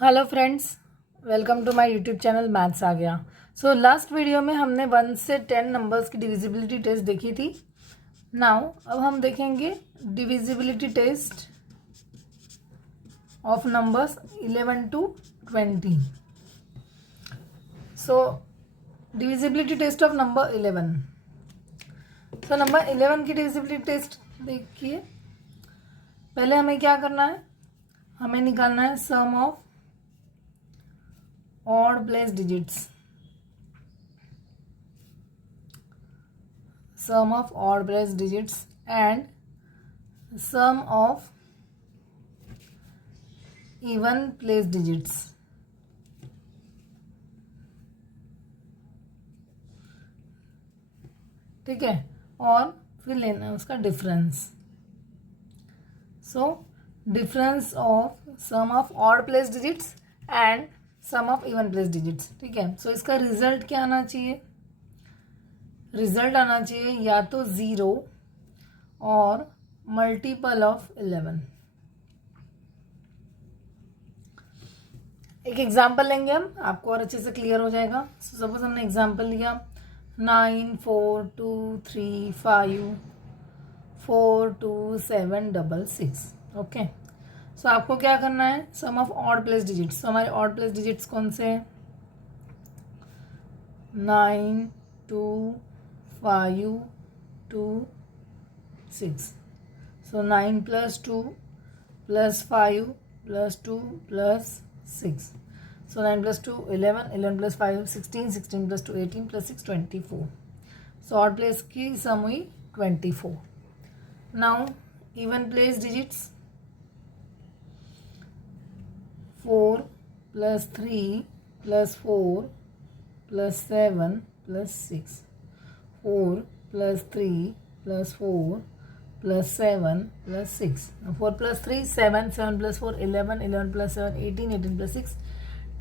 Hello friends, welcome to my YouTube channel maths आ गया। So last video में हमने 1 से 10 नंबर्स की डिविजिबिलिटी टेस्ट देखी थी। नाउ अब हम देखेंगे divisibility test of numbers 11 to 20। So divisibility test of number 11। So number 11 की डिविजिबिलिटी टेस्ट देखिए। पहले हमें क्या करना है, हमें निकालना है सम of odd place digits, sum of odd place digits and sum of even place digits। ठीक है, और फिर लेना है उसका difference. So difference of sum of odd place digits and sum of even place digits. ठीक है, सो इसका रिजल्ट क्या आना चाहिए? रिजल्ट आना चाहिए या तो 0 और मल्टीपल ऑफ 11। एक एग्जाम्पल लेंगे हम, आपको और अच्छे से क्लियर हो जाएगा। सपोज हमने एग्जाम्पल लिया 9 4 2 3 5 4 2 7 6। ओके, सो आपको क्या करना है, सम ऑफ ऑड प्लेस डिजिट्स। तो हमारे ऑड प्लेस डिजिट्स कौन से हैं? 9 2 5 2 6। सो 9 + 2 + 5 + 2 + 6। So 9 + 2 11, 11 + 5 16, 16 + 2 18 + 6 24। So odd place की सम हुई 24। Now even place digits 4 + 3 + 4 + 7 + 6, 4 + 3 + 4 + 7 + 6। 4 + 3 7, 7 + 4 11, 11 + 7 18, 18 + 6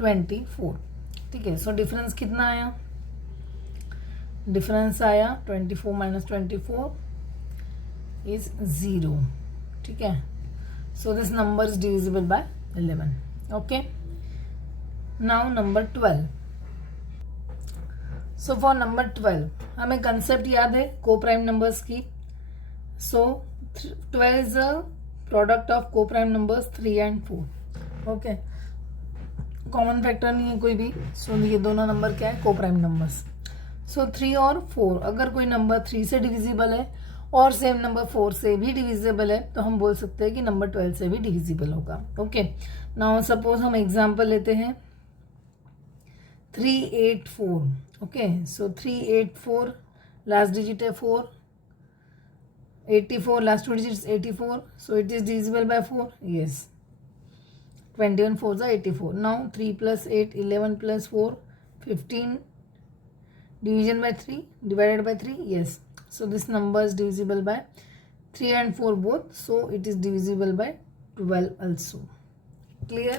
24। ठीक है, सो डिफरेंस कितना आया? डिफरेंस आया 24 - 24 इज 0। ठीक है, so this number is divisible by 11। Okay, now number 12। So for number 12 हमें कंसेप्ट याद है को प्राइम नंबर्स की। सो 12 इज अ प्रोडक्ट ऑफ को prime numbers 3 and 4। Okay, common factor नहीं है कोई भी। सो ये दोनों नंबर क्या है? को प्राइम नंबर्स। सो 3 और 4, अगर कोई नंबर 3 से डिविजिबल है और सेम नंबर 4 से भी डिविजिबल है तो हम बोल सकते हैं कि नंबर 12 से भी डिविजिबल होगा। ओके, नाउ सपोज हम एग्जांपल लेते हैं 384। ओके, सो 384 लास्ट डिजिट है 4, 84 last two digit 84, so it is divisible by 4। Yes, 21 4 84। Now 3 + 8 11 + 4 15, division by 3 divided by 3। Yes, so this number is divisible by 3 and 4 both, so it is divisible by 12 also। Clear?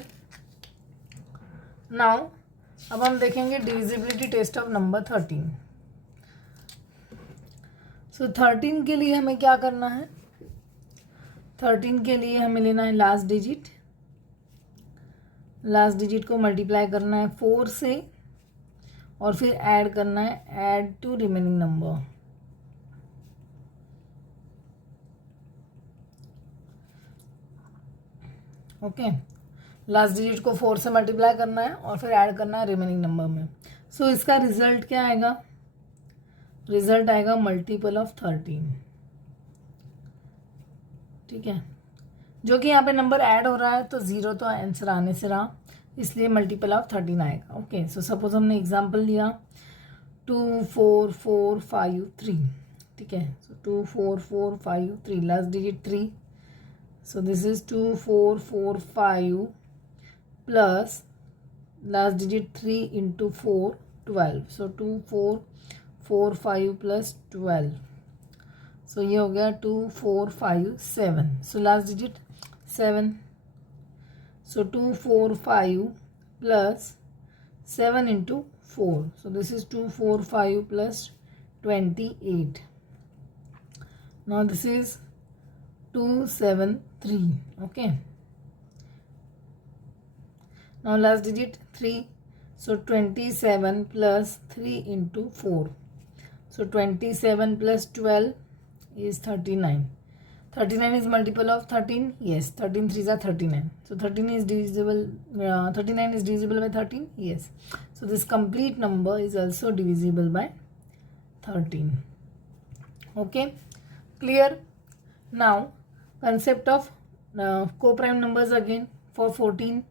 Now अब हम देखेंगे divisibility test of number 13। सो 13 के लिए हमें क्या करना है? 13 के लिए हमें लेना है लास्ट डिजिट। लास्ट डिजिट को मल्टीप्लाई करना है 4 से और फिर ऐड करना है add to remaining number. Okay, last digit को 4 से मल्टीप्लाई करना है और फिर ऐड करना है रिमेनिंग नंबर में। सो इसका रिजल्ट क्या आएगा? रिजल्ट आएगा मल्टीपल ऑफ 13। ठीक है, जो कि यहाँ पे नंबर ऐड हो रहा है तो 0 तो आंसर आने से रहा, इसलिए मल्टीपल ऑफ 13 आएगा। ओके, सो सपोज हमने एग्जाम्पल लिया 2 4 4 5 3। ठीक है, सो 2 4 4 5 3 last digit 3। So this is 2 4 4 5 plus last digit 3 into 4 12। So 2 4 4 5 plus 12, सो ये हो गया 2 4 5 7। So last digit 7। So 2 4 5 plus 7 into 4, so this is 2 4 5 plus 28। now this is 2 7 3। okay, now last digit 3, so 27 plus 3 into 4, so 27 plus 12 is 39. 39 is multiple of 13. Yes, 13 3s are 39. So 13 is divisible. 39 is divisible by 13. Yes. So this complete number is also divisible by 13. Okay. Clear. Now concept of co-prime numbers again for 14.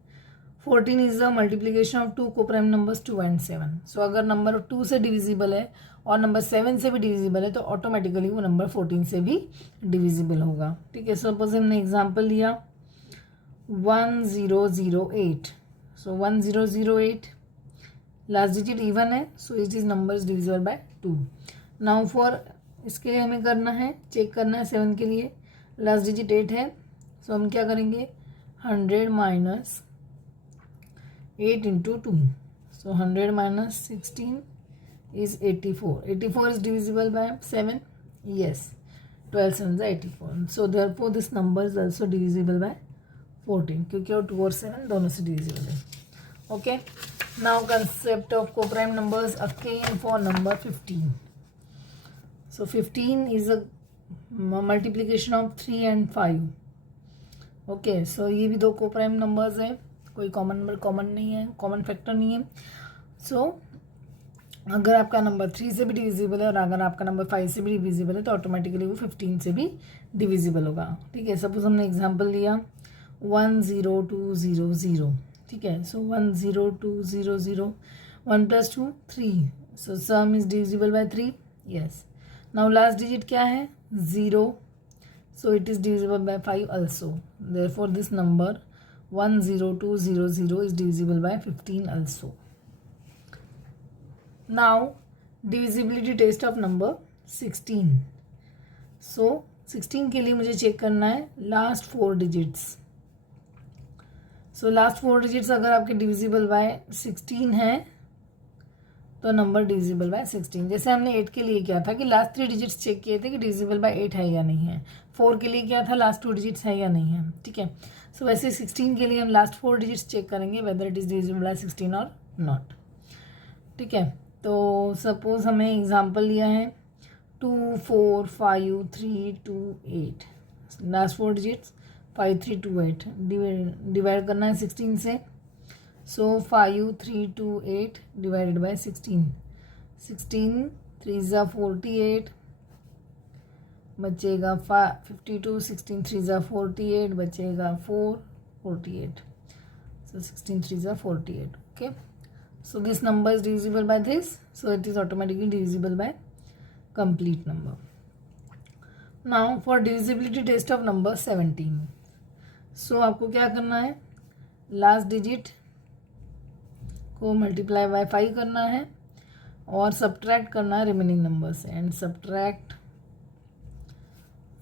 14 is the multiplication of two co-prime numbers 2 and 7. So अगर number 2 से divisible है और number 7 से भी divisible है तो automatically वो number 14 से भी डिविजिबल होगा. ठीक है. सपोज हमने एग्जांपल लिया 1008. सो 1008 लास्ट डिजिट इवन है, so it is number is divisible by 2. Now for इसके लिए हमें करना है, चेक करना है 7 के लिए. लास्ट डिजिट 8 है, सो हम क्या करेंगे 100 minus 8 into 2. So 100 minus 16 is 84. 84 is divisible by 7. Yes, 12 7s are 84. So therefore this number is also divisible by 14 क्योंकि वो 2 और 7 दोनों से divisible है. Okay. Now concept of co-prime numbers again for number 15. So 15 is a multiplication of 3 and 5. Okay. So ये भी दो co-prime numbers है, कोई कॉमन नंबर कॉमन नहीं है, कॉमन फैक्टर नहीं है. सो अगर आपका नंबर 3 से भी डिविजिबल है और अगर आपका नंबर 5 से भी डिविजिबल है तो ऑटोमेटिकली वो 15 से भी डिविजिबल होगा. ठीक है. सपोज हमने एग्जांपल लिया 10200. ठीक है. सो 10200, 1 plus 2 3. So some is divisible by 3. Yes. Now last digit क्या है 0. So it is divisible by 5 also. Therefore this number 10200 is divisible by 15 also. Now divisibility test of number 16. So 16 के लिए मुझे check करना है last 4 digits. So last 4 digits अगर आपके divisible by 16 है तो नंबर डिविजिबल बाय 16. जैसे हमने 8 के लिए किया था कि लास्ट 3 डिजिट्स चेक किए थे कि डिविजिबल बाय 8 है या नहीं है. 4 के लिए क्या था लास्ट 2 डिजिट्स है या नहीं है. ठीक है. सो वैसे 16 के लिए हम लास्ट 4 डिजिट्स चेक करेंगे whether it is divisible by 16 और नॉट. ठीक है. तो सपोज हमें एग्जांपल लिया है 2 4 5 3 2 8. Last 4 digits 5 3 2 8. डिवाइड करना है 16 से. सो 5 3 2 8 डिवाइडेड बाय 16. 16 3 ज़ा 48 बचेगा 52. 16 3 ज़ा 48 बचेगा 4 48. सो 16 3 ज़ा 48. Okay. So this number is divisible by this. So it is automatically divisible by complete number. Now for divisibility test of number 17. So आपको क्या करना है लास्ट डिजिट को मल्टीप्लाई बाय 5 करना है और सब्ट्रैक्ट करना है रिमेनिंग नंबर से. And subtract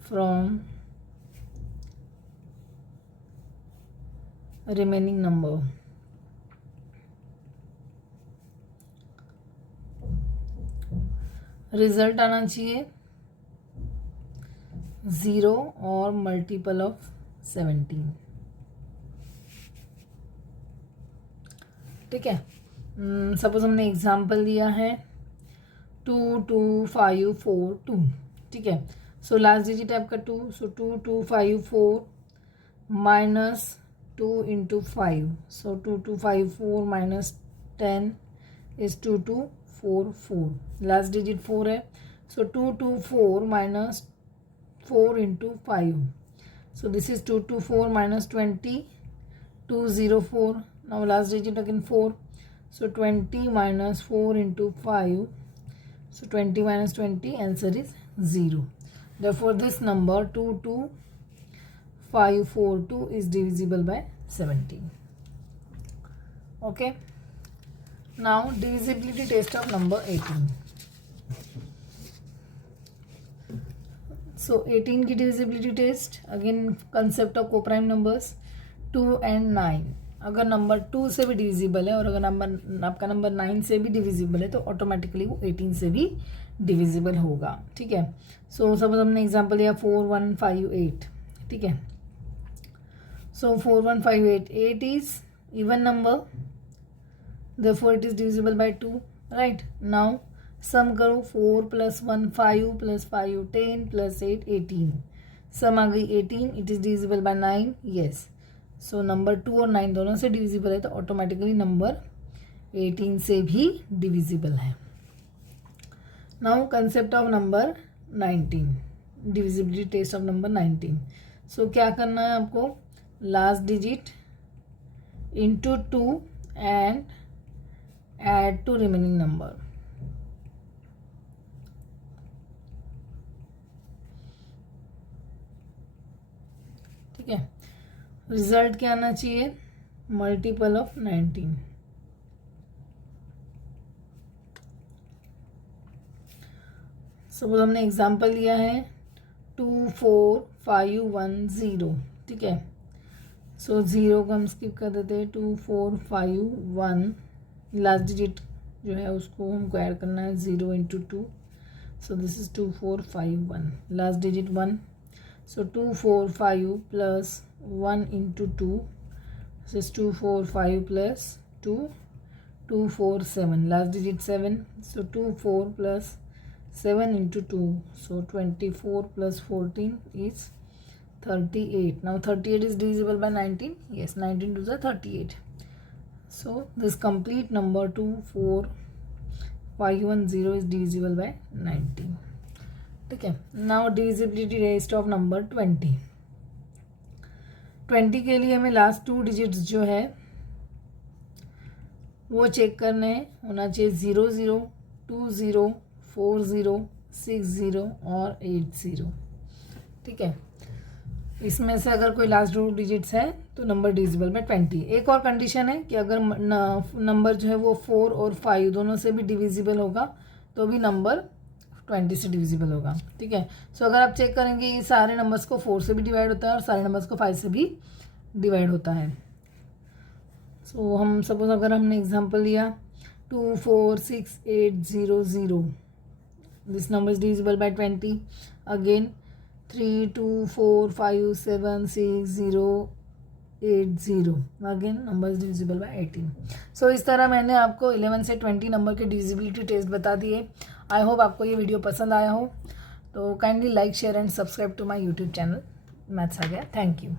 from remaining number. Result आना चाहिए 0 और मल्टीपल ऑफ 17. ठीक है. सपोज हमने एग्जांपल दिया है 2 2 5 4 2. ठीक है. सो लास्ट डिजिट है आपका 2. सो 2 2 5 4 minus 2 into 5. So 2 2 5 4 minus 10 is 2 2 4 4. Last digit 4 है. सो 2 2 4 minus 4 into 5. So this is 2 2 4 minus 20 2 0 4. Now last digit again 4. So 20 minus 4 into 5. So 20 minus 20 answer is 0. Therefore this number 2 2 5 4 2 is divisible by 17. Okay. Now divisibility test of number 18. So 18 की divisibility test again concept of co-prime numbers 2 and 9. अगर number 2 से भी divisible है और अगर number आपका number 9 से भी डिविजिबल है तो ऑटोमेटिकली वो 18 से भी डिविजिबल होगा. ठीक है. सो सपोज हमने एग्जांपल लिया 4 1 5 8. ठीक है. सो 4 1 5 8 8 is even number, therefore it is divisible by 2, right? Now sum करो 4 + 1 5 + 5 10 + 8 18, सम आ गई 18, it is divisible by 9, yes. So number 2 और 9 दोनों से डिविजिबल है, तो ऑटोमेटिकली नंबर 18 से भी डिविजिबल है। Now concept of number 19, divisibility test of number 19। So क्या करना है आपको, last digit into 2 and add to remaining number. ठीक है, रिजल्ट क्या आना चाहिए, मल्टीपल ऑफ 19। सपोज हमने एग्जांपल लिया है 2 4 5 1 0, ठीक है। सो 0 को हम स्किप कर देते हैं, 2 4 5 1, लास्ट डिजिट जो है उसको हमको ऐड करना है 0 × 2, so this is 2 4 5 1, last digit 1, so 2 4 5 + 1 × 2, this is 2 4 5 + 2 2 4 7, last digit 7, so 2 4 + 7 × 2, so 24 + 14 is 38. Now 38 is divisible by 19. Yes, 19 to the 38. So this complete number 2 4 5 1 0 is divisible by 19. ठीक है। Now divisibility rate of number 20. 20 के लिए हमें last 2 digits जो है वो check करने होना चाहिए 0 0 2 0 4 0 6 0 और 8 0। ठीक है, इसमें से अगर कोई लास्ट 2 डिजिट्स है तो नंबर डिविजिबल बाय 20। एक और कंडीशन है कि अगर नंबर जो है वो 4 और 5 दोनों से भी डिविजिबल होगा तो भी नंबर 20 से डिविजिबल होगा। ठीक है, सो अगर आप चेक करेंगे ये सारे नंबर्स को 4 से भी डिवाइड होता है और सारे नंबर्स को 5 से भी डिवाइड होता है। सो हम सपोज अगर हमने एग्जांपल लिया 2 4 6 8 0 0, this number is divisible by 20. Again 3 2 4 5 7 6 0 8 0, again number is divisible by 18. So इस तरह मैंने आपको 11 से 20 नंबर के डिविजिबिलिटी टेस्ट बता दिए। आई होप आपको ये वीडियो पसंद आया हो, तो kindly like share and subscribe to my YouTube channel maths आ गया। Thank you.